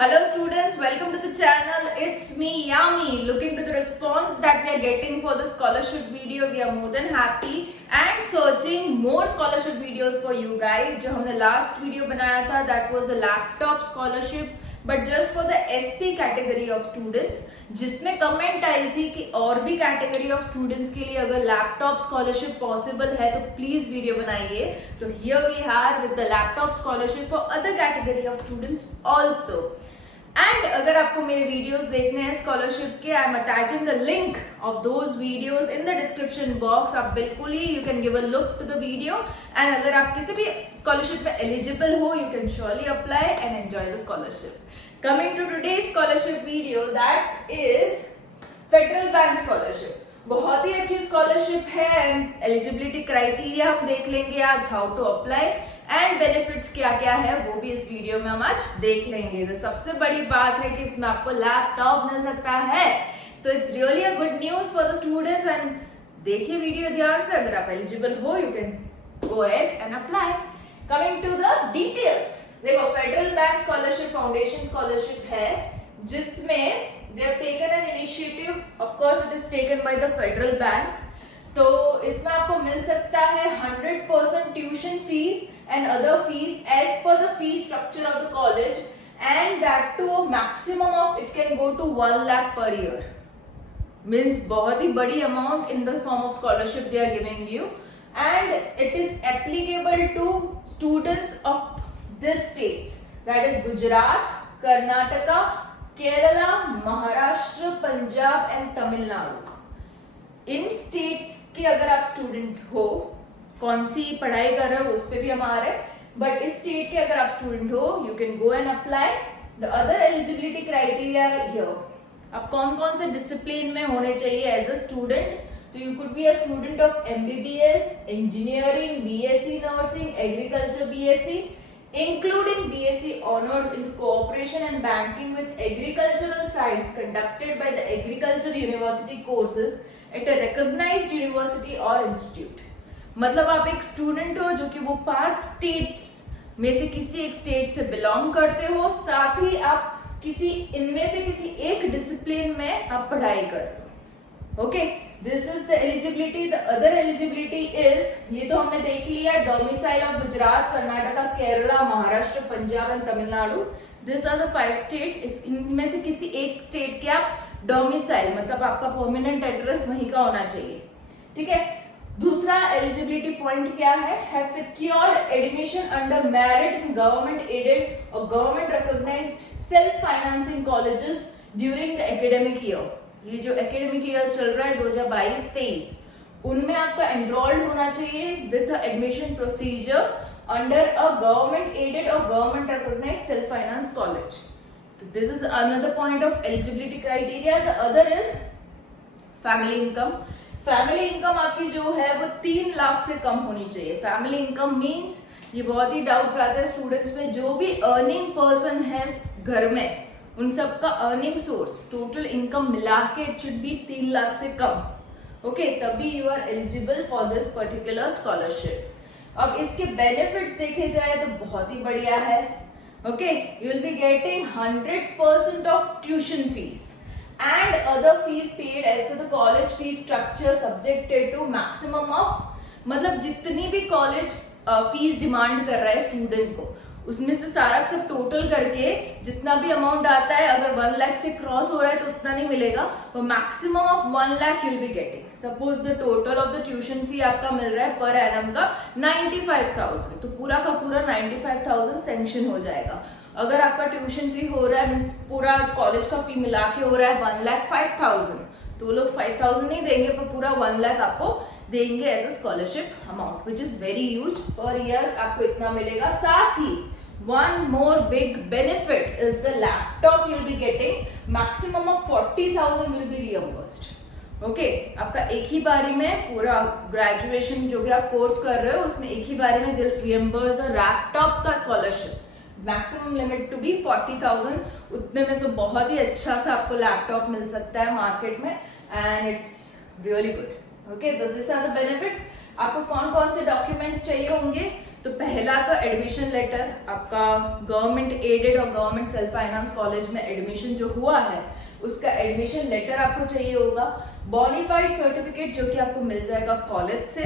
Hello students, welcome to the channel. It's me Yami. Looking to the response that we are getting for the scholarship video, we are more than happy and searching more scholarship videos for you guys. जो हमने last video बनाया था that was a laptop scholarship but just for the SC category of students, जिसमें comment आई थी कि और भी category of students के लिए अगर लैपटॉप स्कॉलरशिप पॉसिबल है तो प्लीज वीडियो बनाइए. तो here we are with the laptop scholarship for other category of students also. And अगर आपको मेरे वीडियोस देखने हैं स्कॉलरशिप के, I am attaching the link of those videos in the description box. आप बिल्कुल ही you can give a look to the video and अगर आप किसी भी स्कॉलरशिप में एलिजिबल हो you can surely apply and enjoy the scholarship. Coming to today's scholarship video, that is Federal Bank Scholarship. बहुत ही अच्छी स्कॉलरशिप है एंड एलिजिबिलिटी क्राइटेरिया हम देख लेंगे आज, how to apply and benefits क्या क्या है वो भी इस वीडियो में हम आज देख लेंगे. तो सबसे बड़ी बात है कि इसमें आपको लैपटॉप मिल सकता है. So it's really a good news for the students and देखिए वीडियो ध्यान से. अगर आप एलिजिबल हो you can go ahead and apply. Coming to the details, देखो federal bank scholarship foundation scholarship है जिसमें they have taken an initiative, of course it is taken by the federal bank. तो इसमें आपको मिल सकता है 100% tuition fees and other fees as per the fee structure of the college and that too maximum of it can go to 1 lakh per year. Means बहुत ही बड़ी amount in the form of scholarship they are giving you and it is applicable to students of these states, that is Gujarat, Karnataka, Kerala, Maharashtra, Punjab and Tamil Nadu. In states के अगर आप student हो, कौन सी पढ़ाई कर रहे हो उस पे भी हम आ रहे हैं, बट इस स्टेट के अगर आप स्टूडेंट हो you can go and apply. The other eligibility criteria here, आप कौन कौन से डिसिप्लिन में होने चाहिए as a student. So you could be a student of MBBS, Engineering, BSc Nursing, Agriculture BSc, including BSc Honors in Cooperation and Banking with Agricultural Science conducted by the Agriculture University courses at a recognized university or institute. मतलब आप एक student हो जो कि वो 5 states में से किसी एक स्टेट से बिलोंग करते हो, साथ ही आप किसी इनमें से किसी एक डिसिप्लिन में आप पढ़ाई कर रहे हो. Okay, this is the eligibility. The other eligibility is, ये तो हमने देख लिया, domicile of Gujarat, Karnataka, Kerala, Maharashtra, Punjab and Tamil Nadu. This are the 5 states. इनमें से किसी एक स्टेट के आप डोमिसाइल मतलब आपका परमानेंट एड्रेस वहीं का होना चाहिए. ठीक है. दूसरा एलिजिबिलिटी पॉइंट क्या है, have secured admission under merit in government aided और government recognized self financing colleges during the academic year. ये जो एकेडमिक ईयर चल रहा है 2022-23 उनमें आपका एनरोल्ड होना चाहिए with admission procedure under a government aided और government recognized self finance college. तो this is another point of eligibility criteria. The other is family income. Family income आपकी जो है वो 3 लाख से कम होनी चाहिए. फैमिली इनकम मीन्स, ये बहुत ही डाउट्स आते हैं स्टूडेंट्स में, जो भी अर्निंग पर्सन है घर में उन सबका अर्निंग सोर्स टोटल इनकम मिला के इट शुड बी 3 लाख से कम. ओके, तभी you are eligible for this particular scholarship. अब इसके बेनिफिट्स देखे जाए तो बहुत ही बढ़िया है. Okay, you will be getting 100% of tuition fees and other fees paid as per the college fee structure subjected to maximum of, मतलब जितनी भी कॉलेज फीस डिमांड कर रहा है स्टूडेंट को उसमें से सारा सब टोटल करके जितना भी अमाउंट आता है, अगर 1 लाख से क्रॉस हो रहा है तो उतना नहीं मिलेगा, वो maximum of 1 lakh you will be getting. Suppose the total of the tuition fee आपका मिल रहा है पर एनम का 95,000, तो पूरा का पूरा 95,000 सैंक्शन हो जाएगा. अगर आपका ट्यूशन फी हो रहा है मीन्स पूरा कॉलेज का फी मिला के हो रहा है 1,05,000, तो वो लोग 5,000 नहीं देंगे पर पूरा 1 लाख आपको देंगे as a scholarship amount which is very huge. Per year आपको इतना मिलेगा. साथ ही one more big benefit is the laptop you'll be getting. Maximum of 40,000 will be reimbursed. Okay, आपका एक ही बारी में पूरा ग्रेजुएशन जो भी आप कोर्स कर रहे हो उसमें एक ही बारी में रियम्बर्स लैपटॉप का scholarship. Maximum limit to be 40,000. उतने में से बहुत ही अच्छा सा आपको लैपटॉप मिल सकता है मार्केट में and it's really good. Okay, तो दिस आर द बेनिफिट्स. आपको कौन कौन से डॉक्यूमेंट्स चाहिए होंगे, तो पहला तो एडमिशन लेटर, आपका गवर्नमेंट एडेड और गवर्नमेंट सेल्फ फाइनेंस कॉलेज में एडमिशन जो हुआ है उसका एडमिशन लेटर आपको चाहिए होगा। बोनाफाइड सर्टिफिकेट जो कि आपको मिल जाएगा कॉलेज से।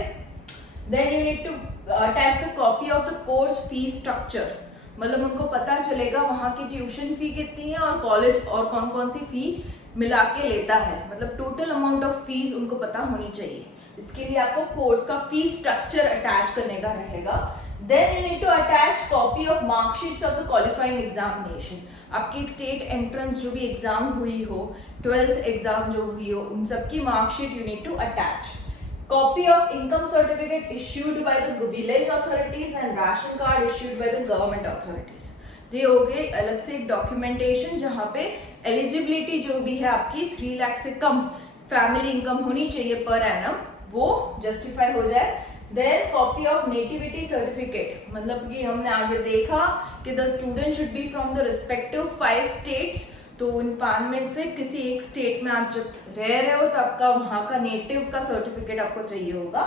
Then you need to attach the copy of the course fee structure, मतलब उनको पता चलेगा वहाँ की ट्यूशन फी कितनी है और कॉलेज और कौन कौन सी फी मिला के लेता है, मतलब टोटल अमाउंट ऑफ फीस उनको पता होनी चाहिए। इसके लिए आपको कोर्स का फी स्ट्रक्चर अटैच करने का रहेगा। Then you need to attach copy of marksheets of the qualifying examination, आपकी स्टेट एंट्रेंस जो भी एग्जाम हुई हो, 12th एग्जाम जो हुई हो, उन सबकी marksheet you need to attach. Copy of income certificate issued by the village authorities and ration card issued by the government authorities। ये हो गए अलग से एक डॉक्यूमेंटेशन जहाँ पे एलिजिबिलिटी जो भी है आपकी 3 लाख से कम फैमिली इनकम होनी चाहिए पर एनम, वो जस्टिफाई हो जाए। Then copy of nativity certificate, मतलब कि हमने आगे देखा कि the student should be from the respective 5 states, तो उन 5 में से किसी एक स्टेट में आप जब रह रहे हो तो आपका वहां का नेटिव का सर्टिफिकेट आपको चाहिए होगा।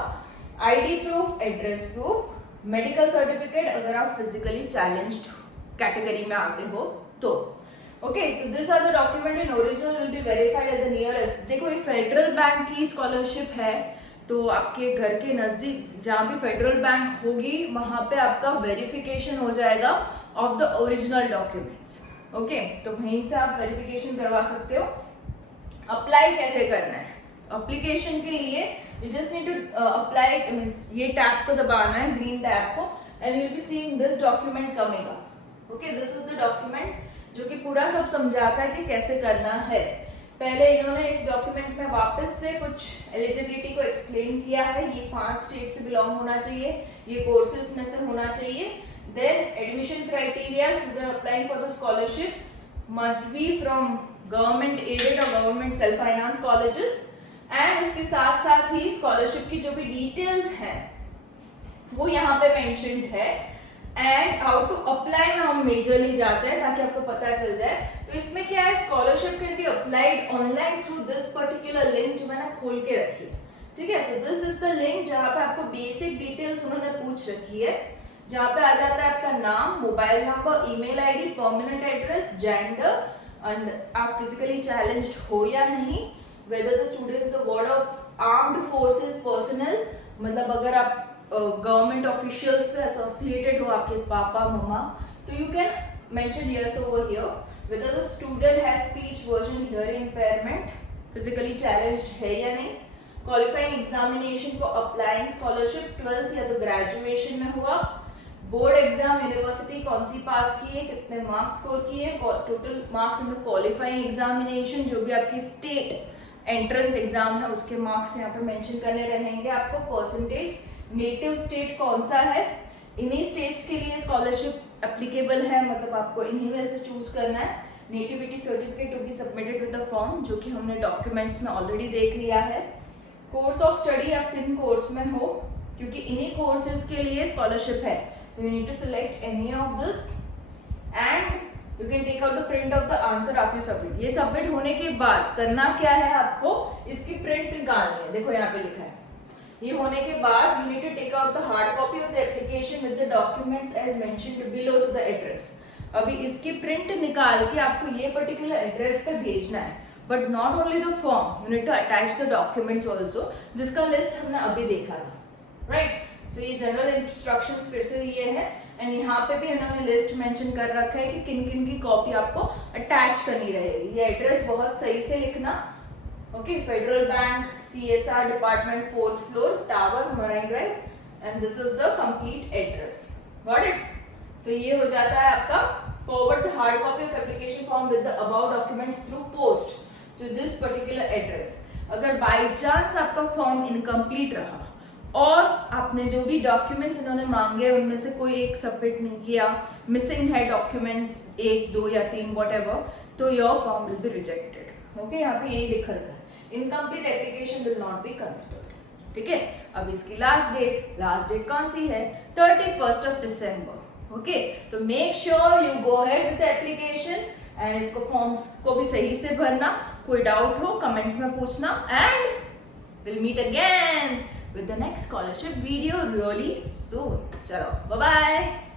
ID proof, address proof, medical certificate अगर आप फिजिकली चैलेंज्ड कैटेगरी में आते हो तो। ओके, तो this are the document in original will be verified at the nearest. देखो ये फेडरल बैंक की स्कॉलरशिप है, तो आपके घर के नजदीक जहाँ भी फेडरल बैंक होगी वहां पे आपका वेरिफिकेशन हो जाएगा of the original documents. Okay, तो वहीं से आप वेरिफिकेशन करवा सकते हो। अप्लाई कैसे करना है? एप्लीकेशन के लिए you just need to apply, means ये टैब को दबाना है, ग्रीन टैब को, and you will be seeing this document coming up. Okay, this is the document जो कि पूरा सब समझाता है कि कैसे करना है। पहले इन्होंने इस डॉक्यूमेंट में वापस से कुछ एलिजिबिलिटी को एक्सप्लेन किया है। ये 5 स्टेट से बिलोंग होना चाहिए, ये कोर्सेज में से होना चाहिए। Then admission criteria, student applying for the scholarship must be from government aided or government self finance colleges, and इसके साथ साथ ही स्कॉलरशिप की जो भी डिटेल्स हैं वो यहाँ पे मेंशन्ड है। एंड हाउ टू अप्लाई में हम मेजरली जाते हैं ताकि आपको पता चल जाए। तो इसमें क्या है, scholarship can be applied online through this particular link जो मैंने खोल के रखी है। ठीक है, तो दिस इज द लिंक जहाँ पे आपको बेसिक डिटेल्स उन्होंने पूछ रखी है, जहाँ पे आ जाता है आपका नाम, mobile number, email ID, permanent address, gender, and आप फिजिकली चैलेंज्ड हो या नहीं, whether the student is the word of armed forces personal, मतलब अगर आप गवर्नमेंट ऑफिशियल से एसोसिएटेड हो, आपके पापा मम्मा, तो you can mention yes over here. Whether the student has speech version hearing impairment, physically challenged है या नहीं, क्वालिफाइंग एग्जामिनेशन को अप्लाइंग स्कॉलरशिप 12th या तो ग्रेजुएशन में हुआ, बोर्ड एग्जाम यूनिवर्सिटी कौन सी पास की है, कितने मार्क्स स्कोर किए, total marks in the qualifying examination, जो भी आपकी स्टेट एंट्रेंस एग्जाम है उसके मार्क्स यहाँ पे मेंशन करने रहेंगे आपको, परसेंटेज, नेटिव स्टेट कौन सा है, इन्हीं स्टेट्स के लिए स्कॉलरशिप एप्लीकेबल है, मतलब आपको इन्हीं में से चूज करना है। Nativity certificate to be submitted with the form, जो कि हमने डॉक्यूमेंट्स में ऑलरेडी देख लिया है। कोर्स ऑफ स्टडी, आप किन कोर्स में हो, क्योंकि इन्हीं कोर्सेज के लिए स्कॉलरशिप है। You need to select any of this and you can take out the print of the answer after you submit। ये सबमिट होने के बाद करना क्या है, आपको इसकी प्रिंट निकालनी है। देखो यहाँ पे लिखा है, ये होने के बाद you need to take out the hard copy of the application with the documents as mentioned below to the address। अभी इसकी प्रिंट निकाल के आपको ये पर्टिकुलर एड्रेस पे भेजना है, but not only the form, you need to attach the documents also, जिसका लिस्ट हमने अभी देखा था, राइट। सो ये जनरल इंस्ट्रक्शंस फिर से ये है, एंड यहाँ पे भी इन्होंने लिस्ट मेंशन कर रखा है कि किन किन की कॉपी आपको अटैच करनी रहेगी। ये एड्रेस बहुत सही से लिखना। Okay, federal bank, CSR department, 4th floor, tower, marine drive, and this is the complete address. Got it? तो ये हो जाता है आपका forward the hard copy of application form with the above documents through post to this particular address. अगर by chance आपका फॉर्म incomplete रहा और आपने जो भी डॉक्यूमेंट्स इन्होंने मांगे उनमें से कोई एक सबमिट नहीं किया, मिसिंग है डॉक्यूमेंट्स 1, 2 या 3 व्हाटएवर, तो your form will be rejected. Okay, यहाँ पे यही लिखा है, incomplete application will not be considered. ठीक है, अब इसकी लास्ट डेट कौन सी है, 31st ऑफ डिसम्बर। ओके, तो make sure you go ahead with the application and इसको फॉर्म्स को भी सही से भरना। कोई डाउट हो कमेंट में पूछना, and will meet again with the next scholarship video really soon. Chalo, bye bye.